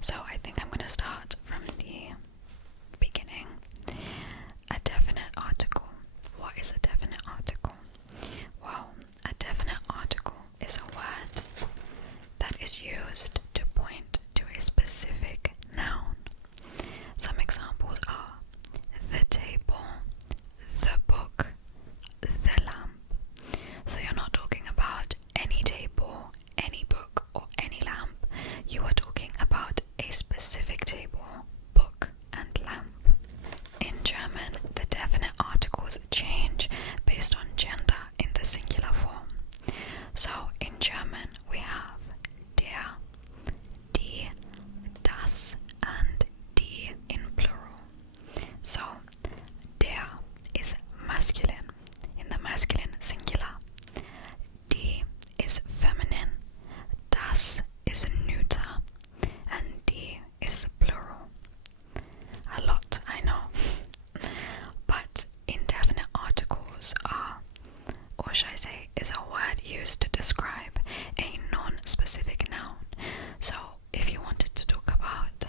So I think I'm going to start from the beginning. A definite article. What is a definite article? Well, a definite article is a word that is used to point to a specific noun. Some examples are the table, the book, the lamp. So you're not talking about any table, any book, or any lamp. You are talking about a specific table, book, and lamp. In German, the definite articles change based on gender in the singular form. So in German, we have der, die, das, and die in plural. So der is masculine in the masculine singular. Die is feminine. Das is neuter. And die is plural. A lot, I know. But indefinite articles are, or should I say, is a word used to describe a non-specific noun. So if you wanted to talk about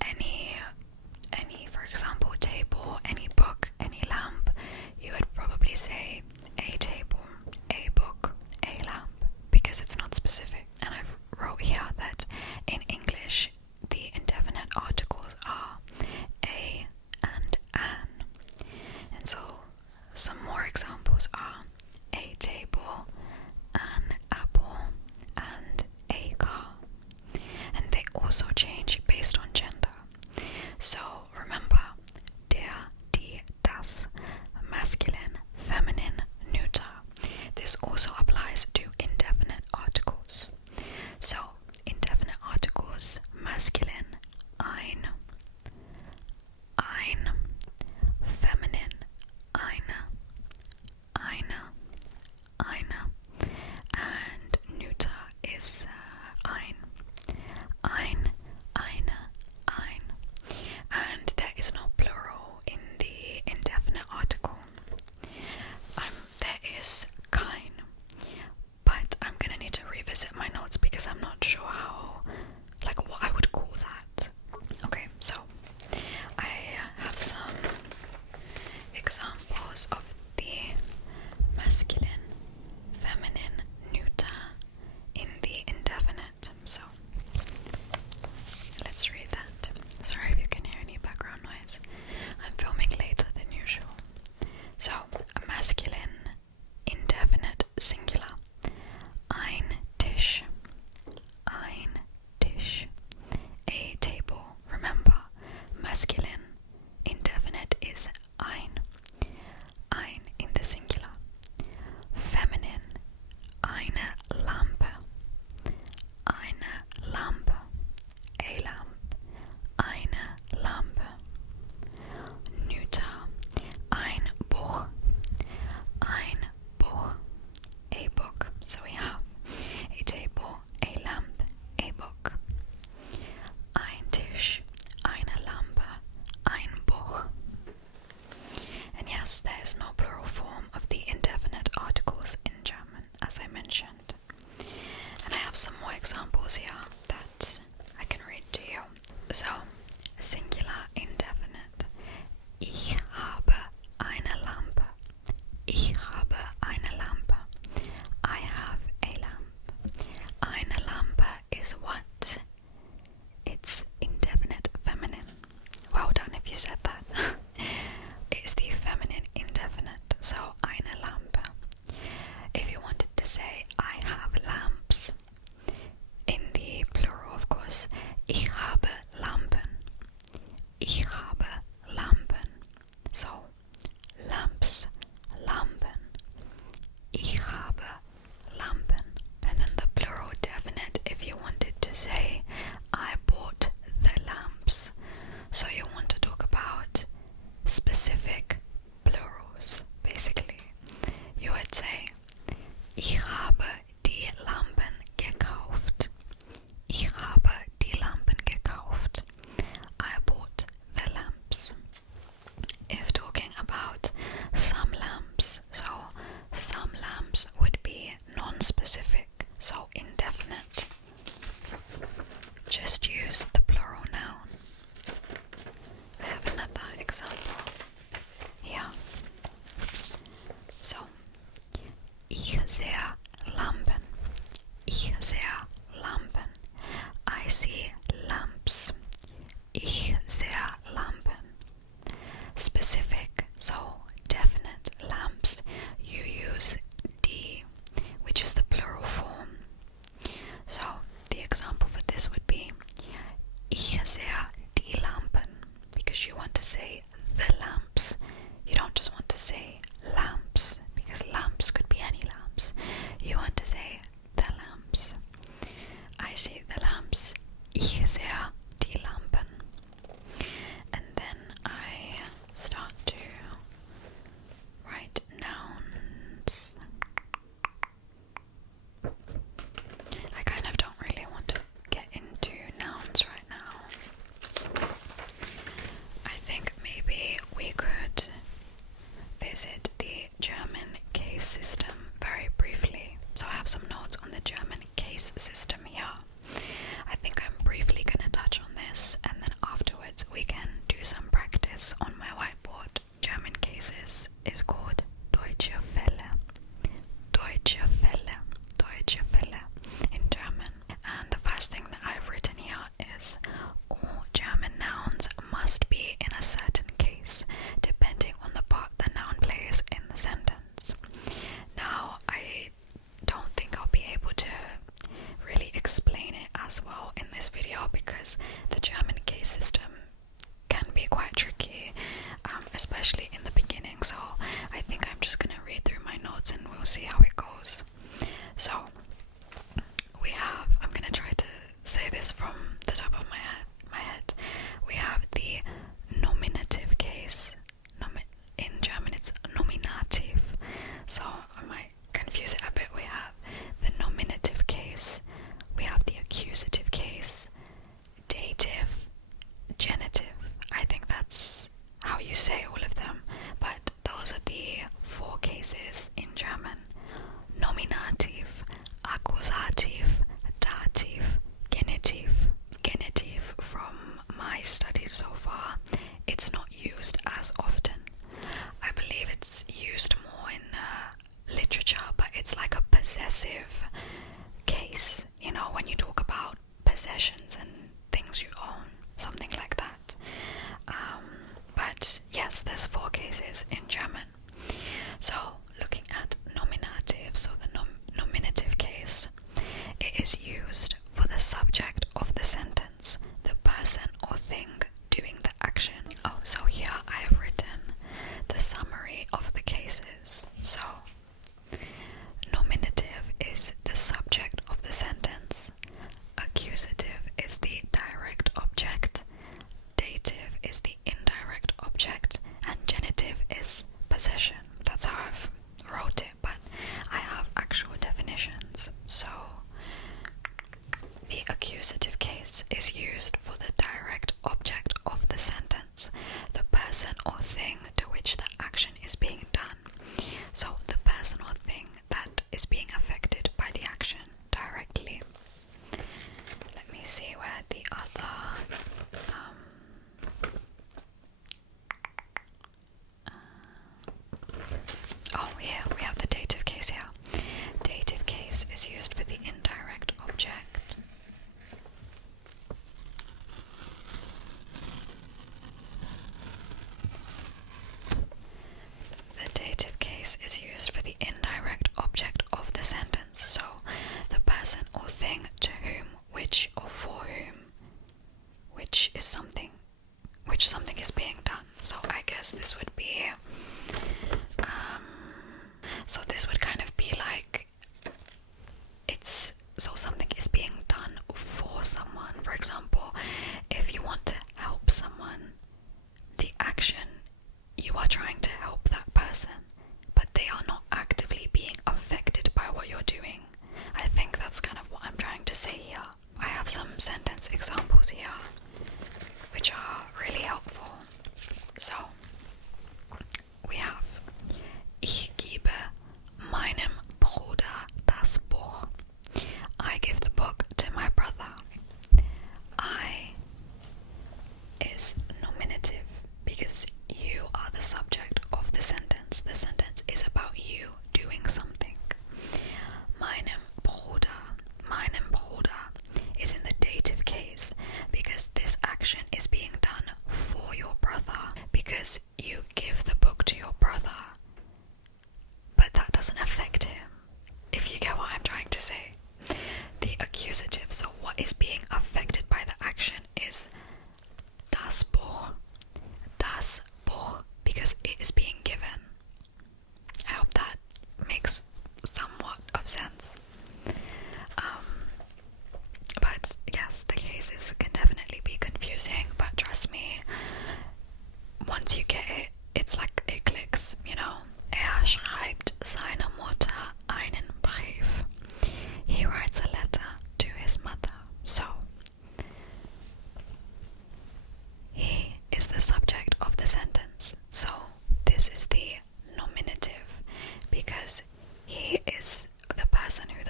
any, for example, table, any book, any lamp, you would probably say a table, a book, a lamp, because it's not specific. And I've wrote here that in English, the indefinite articles are a and an. And so some more examples are a table, an apple, and a car. And they also change based on gender. So remember, der, die, das, masculine, feminine, neuter. This also applies to indefinite articles. So indefinite articles, masculine, ein, feminine, eine, and neuter is ein, eine. And there is no plural in the indefinite article. There is kein, but I'm gonna need to revisit my notes because I'm not sure what I would call that. Okay, so I have some examples of the masculine, feminine, neuter in the indefinite. So let's read that. Sorry if you can hear any background noise. I'm filming later than usual. So a masculine, indefinite, singular. Ein Tisch. Ein Tisch. A table. Remember, masculine, indefinite is ein. Ein in the singular. Feminine. Eine Lampe. Eine Lampe. A lamp. Eine Lampe. Neuter. Ein Buch. Ein Buch. A book. So we have a table, a lamp, a book. Ein Tisch, eine Lampe, ein Buch. And yes, there is no plural form of the indefinite articles in German, as I mentioned. And I have some more examples here that I can read to you. So, singular indefinite. Ich habe eine Lampe. Ich habe eine Lampe. I have a lamp. Eine Lampe is what? It's indefinite feminine. Well done if you said that. It's the feminine indefinite, so eine Lampe. If you wanted to say I have lamps, in the plural of course, ich habe Lampen. Ich habe Lampen. So, lamps, Lampen. Ich habe Lampen. And then the plural definite if you wanted to say I bought the lamps. So you want to talk about specific plurals, basically. You would say ich habe die Lampen gekauft. Ich habe die Lampen gekauft. I bought the lamps. If talking about some lamps, so some lamps would be non-specific, so indefinite. Just use the plural example here. So, ich sehe Lampen. Ich sehe Lampen. I see lamps. Ich sehe Lampen. Specific, so definite lamps, you use die, which is the plural form. So the example for this would be ich sehe die Lampen, because you want to say the lamps. You don't just want to say lamps, because lamps could be any lamps. You want to say the lamps. I see the lamps. Ich sehe die Lampen. And then I start to write nouns. I kind of don't really want to get into nouns right now. I think maybe we could visit the German case system very briefly. So I have some notes on the German case system here. I think I'm briefly gonna touch on this, and then afterwards we can do some practice on my whiteboard. German cases is called Deutsche Fälle. Deutsche Fälle. Deutsche Fälle in German. And the first thing that I've written here is all German nouns must be in a certain case, depending on the part the noun plays in the sentence. Now, I don't think I'll be able to really explain it as well in this video, because the German case system can be quite tricky, especially in the beginning. So I think I'm just gonna read through my notes and we'll see how it goes. So we have, I'm gonna try to say this from the top of my head. We have the nominative case. In German it's nominative, so I might confuse it a bit. We have the nominative case, we have the accusative case, dative, genitive. I think that's how you say all of them, but those are the 4 cases in German. Nominativ, accusativ, dativ, genitiv. Genitive, from my studies so far, it's not used as often. I believe it's used more in literature, but it's like a possessive case, you know, when you talk about possessions and things you own, something like that. But yes, there's 4 cases in German. So looking at nominative, so the nominative case, it is used for the subject of the sentence, the person or thing doing the action. Oh, so here I have written the summary of the cases. So nominative is the subject of the sentence, accusative is the direct object, dative is the indirect object, and genitive is possession. That's how I've wrote it, but I have actual definitions. So the accusative case is used for the direct object of the sentence, the person or thing to which the action is being done. So the person or thing that is being affected by the action directly. Let me see where the other here we have the dative case here. Dative case is used for the indirect object. The dative case is used for the indirect object of the sentence, so the person or thing to whom, which, or for whom, which something is being done. So I guess this would be so this would kind of be like, something is being done for someone. For example, if you want to help someone, the action, you are trying to help that person, but they are not actively being affected by what you're doing. I think that's kind of what I'm trying to say here. I have some sentence examples here, which are really helpful. So, we have, ich gebe meinem Bruder das Buch. I give the book to my brother. I is nominative because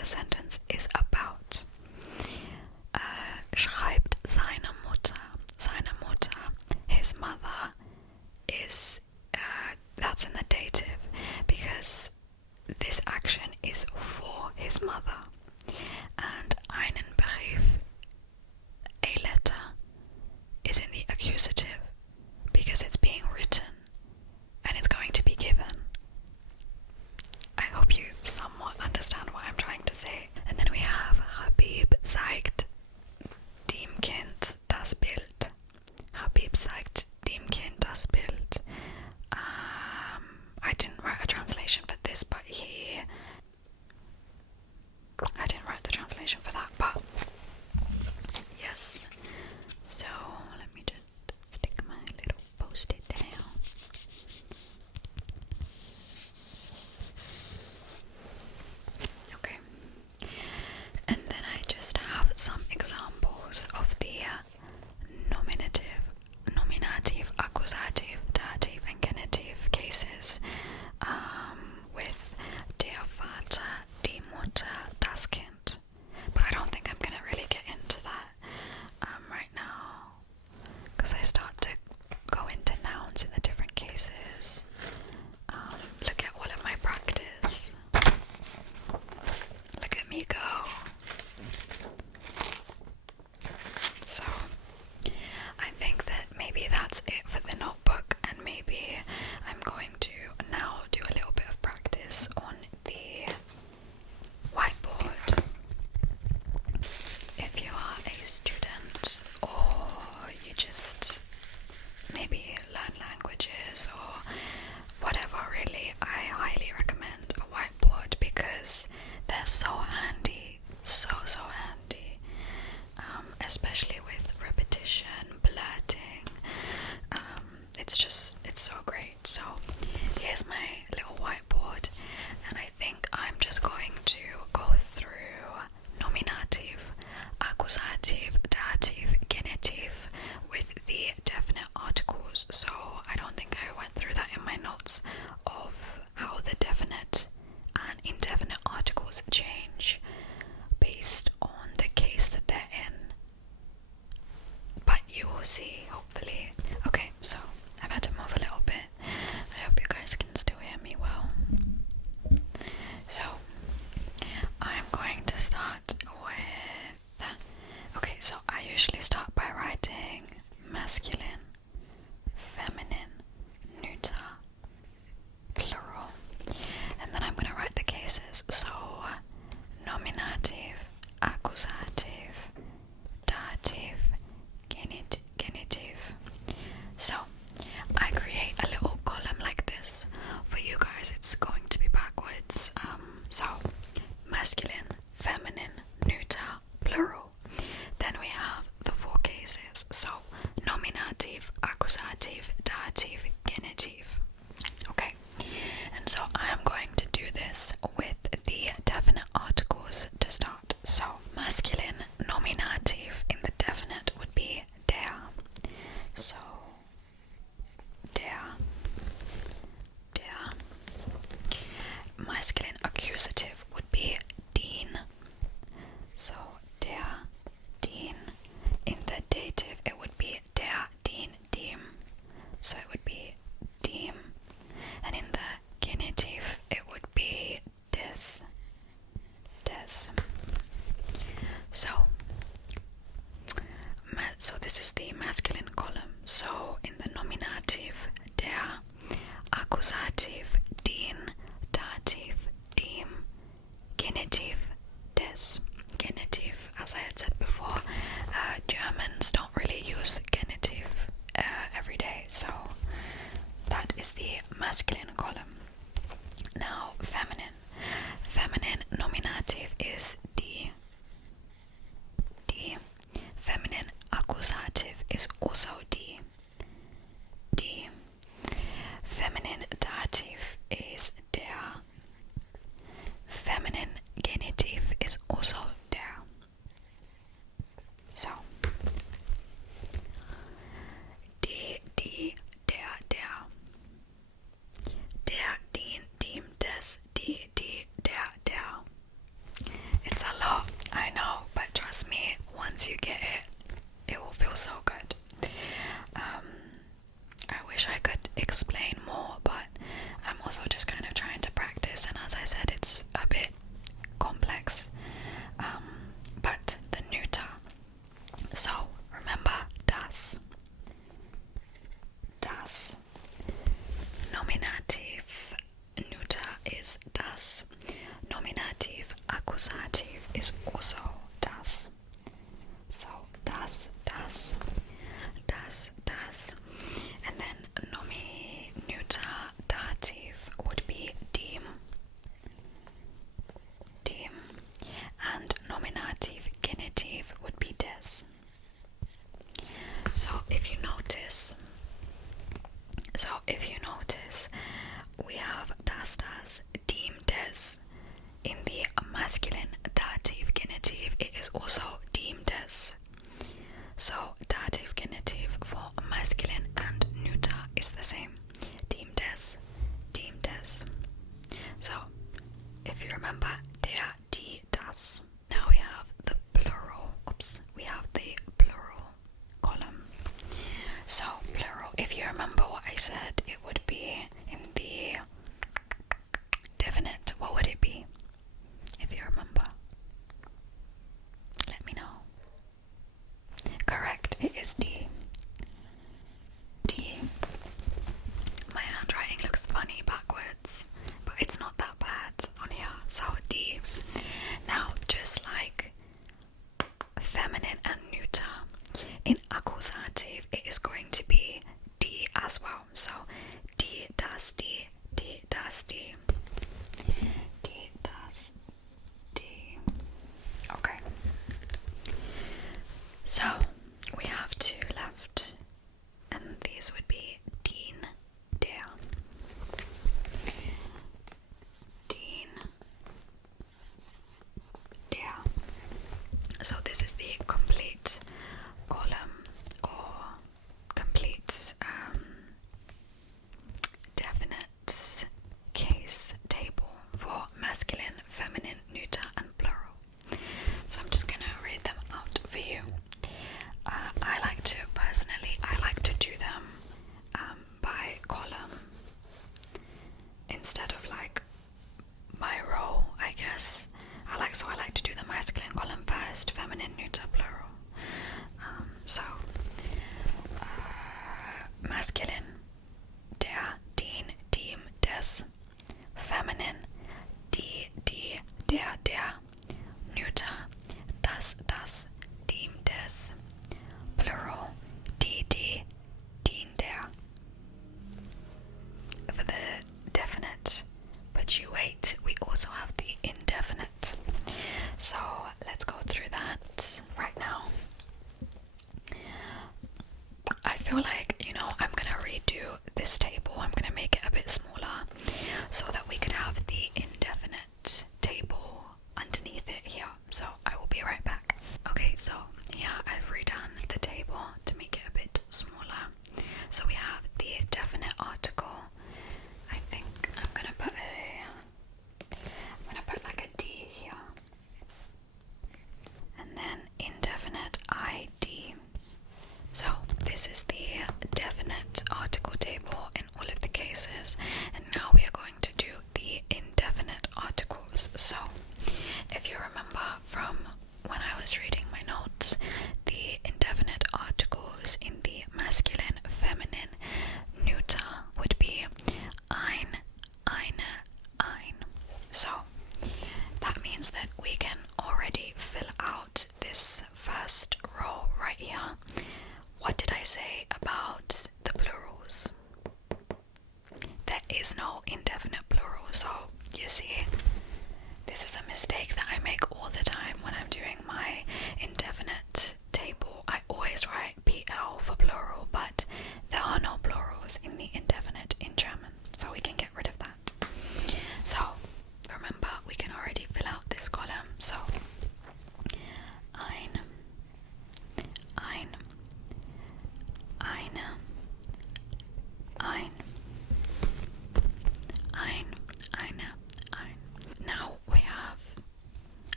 the sentence is about. Schreibt seine Mutter. Seine Mutter, his mother, is, that's in the dative because this action is for his mother. And einen Brief, a letter, is in the accusative because it's being written and it's going to be given. I hope you somewhat understand what I'm trying to say. And then we have Habib zeigt dem Kind das Bild. Habib zeigt dem Kind das Bild. I didn't write a translation for this, but I didn't write the translation for that, but yes. So let me just stick my little post-it down. Okay. And then I just have some examples of the nominative, accusative, dative and genitive cases with der Vater, die Mutter, das Kind. But I don't think I'm going to really get into that right now because I start to go into nouns in the different cases. Look at all of my practice. Look at me go. So I think that maybe that's it for the notebook, and maybe I'm going to now do a little bit of practice on the whiteboard. If you are a student or you just maybe learn languages or whatever, really, I highly recommend a whiteboard because they're so handy, so handy, especially with repetition, blurting. It's so great. So here's my little whiteboard, and I think I'm just going to go through nominative, accusative, dative, genitive with the definite articles. So I don't think I went through that in my notes of how the definite and indefinite articles change based on the case that they're in. But you will see, hopefully. Okay, so I've had to move a little bit. I hope you guys can still hear me well. So I'm going to start with, okay, so I usually start by writing masculine, feminine, neuter, plural, and then I'm going to write the cases. So nominative, accusative, dative, genitive. So I create a little column like this. For you guys it's going to be backwards. So masculine, feminine, neuter, plural. Then we have the four cases. So nominative, accusative, dative, genitive. Okay, and so I am going to do this with the definite articles to start. So masculine nominative in the definite would be der. So der. Masculine accusative would be den. So der, den. In the dative it would be der, den, dem. So it would be dem. And in the genitive it would be des. So this is the masculine column. So in the nominative der, accusative den, dative dem, genitive des. Genitive, as I had said before, Germans don't really use genitive every day, so that is the masculine column. Now feminine. Feminine nominative is die. Feminine accusative is also die. Feminine dative is der. Feminine genitive Akkusativ is also das. So das, das, das, das. And then neuter dative would be dem, dem. And nominative genitive would be des. So if you notice, we have das, dem, des. In the masculine dative genitive, it is also dem, des. So dative genitive for masculine and neuter is the same. Dem, des, dem, des. So if you remember, der, die, das. Now we have the plural. We have the plural column. So plural, if you remember what I said, it would be in the definite. What would it be? If you remember, let me know. Correct, it is D. D. My handwriting looks funny backwards, but it's not that bad on here. So D. Now, just like feminine and neuter, in accusative it is going to be D as well. So D, das, D, D, das, D. D, das, D. Okay. So we have two left, and these would be den, der. Den, der. So this is the complete column or complete definite case table for masculine, feminine, neuter and plural. So I'm just going to read them out for you. I like to do them by column instead of like by row, I guess. I like to do the masculine column first, feminine, neuter, plural. Masculine, der, den, dem, des. Feminine, die, der. Neuter, das, dem, des. Plural, die, den, der. For the definite, but you wait, we also have the indefinite. So let's go through that right now. I feel like, I'm gonna redo this table. I'm gonna make it a bit smaller so that we could have the indefinite table underneath it here. So I will be right back. Okay, so here I've redone the table to make it a bit smaller. So we have the definite article. I think I'm gonna put like a D here. And then indefinite ID. So this is the definite article table in all of the cases, and now we are going to do the indefinite articles. So if you remember from when I was reading my notes, the indefinite articles in the masculine, feminine, neuter would be ein, eine, ein. So that means that we can already fill out this first row right here. What did I say about the plurals? There is no indefinite plural, so you see, this is a mistake that I make all the time when I'm doing my indefinite table. I always write PL for plural, but there are no plurals in the indefinite in German, so we can get rid of that. So remember, we can already fill out this column. So ein, eine, eine. Now we have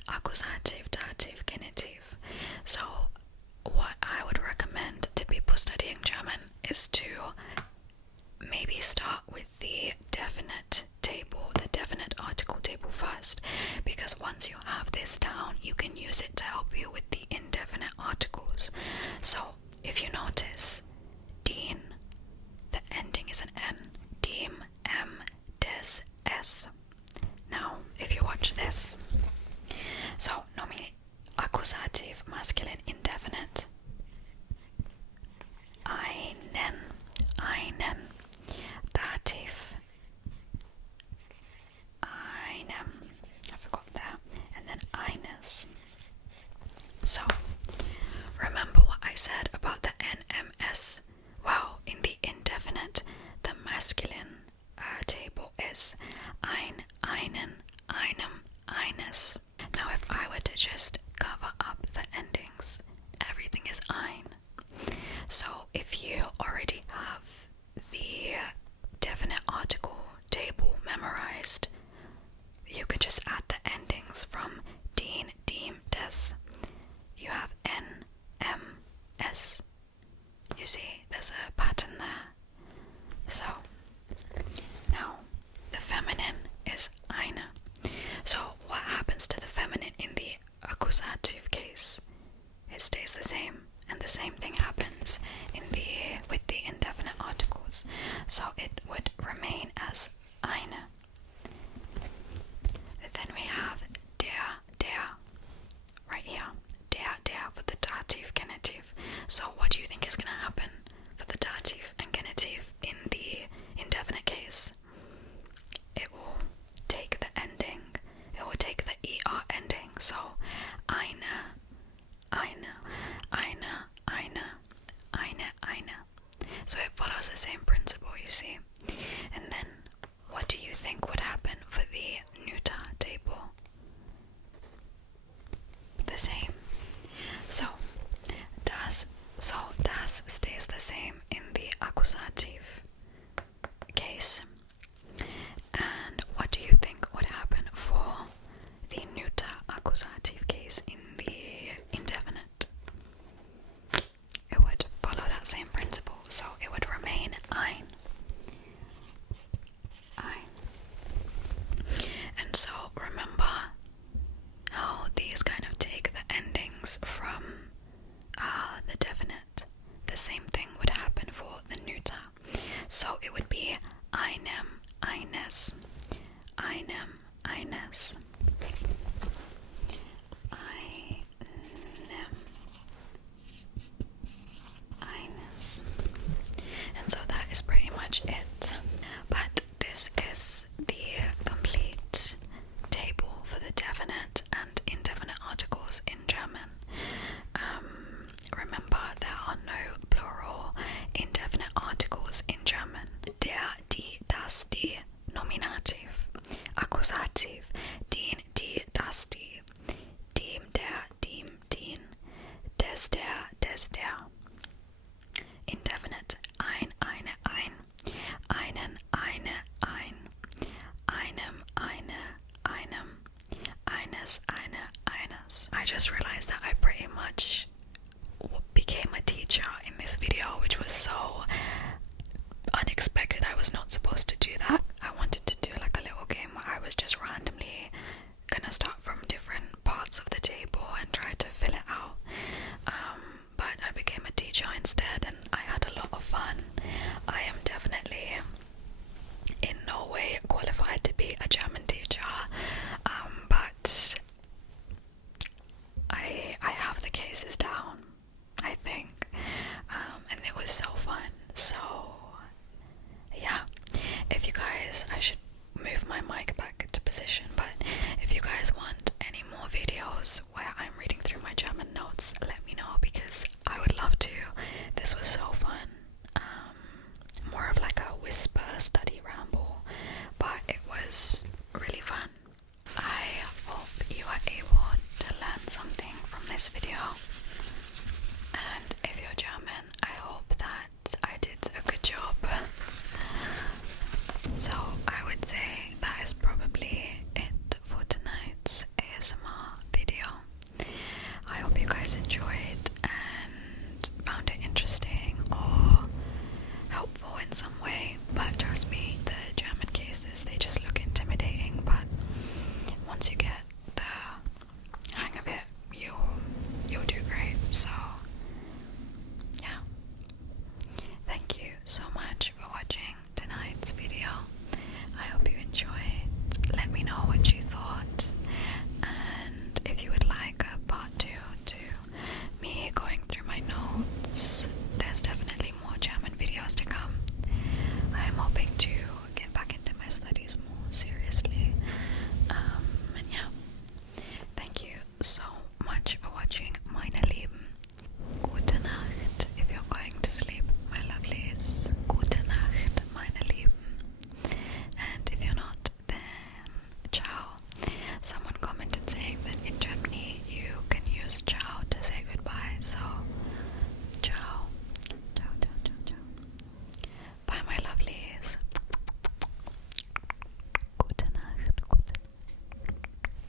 accusative, dative, genitive. So what I would recommend to people studying German is to maybe start with the definite table, the definite article table first, because once you have this down, you can use it to help you with the indefinite articles. So if you notice, den, the ending is an N, dem, M, des, S. Now, if you watch this, just cover up the endings. Everything is ein. So if you already have the definite article table memorized, you could just add the endings from den, dem, des. You have n, m, s. You see, there's a pattern there. So now the feminine is eine. So what happens to the feminine in the accusative case? It stays the same, and the same thing happens with the indefinite articles. So it would remain as eine. Then we have der, right here. Der for the dative, genitive. So what do you think is going to happen for the dative and genitive in the indefinite case? It will take the ending. It will take the er ending. So eine. So it follows the same principle, you see. And then what do you think would happen for the neuter table? The same. So das stays the same in the accusative case. And what do you think would happen for the neuter accusative case in the indefinite? It would follow that same principle, so it would remain ein. And so remember how these kind of take the endings from the definite. The same thing would happen for the neuter. So it would be einem, eines, einem, eines, einem, eines. And so that is pretty much it. But this is the complete table for the definite and indefinite articles in German. Remember, there are no plural indefinite articles in German. Der, die, das, die, Nominativ, Akkusativ, den, die, das, die, dem, der, dem, den, des, der, Indefinite, ein, eine, einen, eine, einem, einem, eines, eines. I just realized that I pretty much became a teacher in this video, which was so unexpected. I was not supposed to do that. I wanted to do like a little game where I was just randomly gonna start from different parts of the table and try to fill it out. But I became a teacher instead, and I had a lot of fun. I am definitely in no way qualified to be a German teacher, but I have the cases down, I think, and it was so fun. So yeah, if you guys, I should move my mic back into position, but if you guys want any more videos where I'm reading through my German notes, let me know, because I would love to. This was so fun. More of like a whisper study ramble, but it was really fun. I hope you are able to learn something from this video, and if you're German, I hope that I did a good job. So I would say that is probably it for tonight's ASMR video. I hope you guys enjoyed.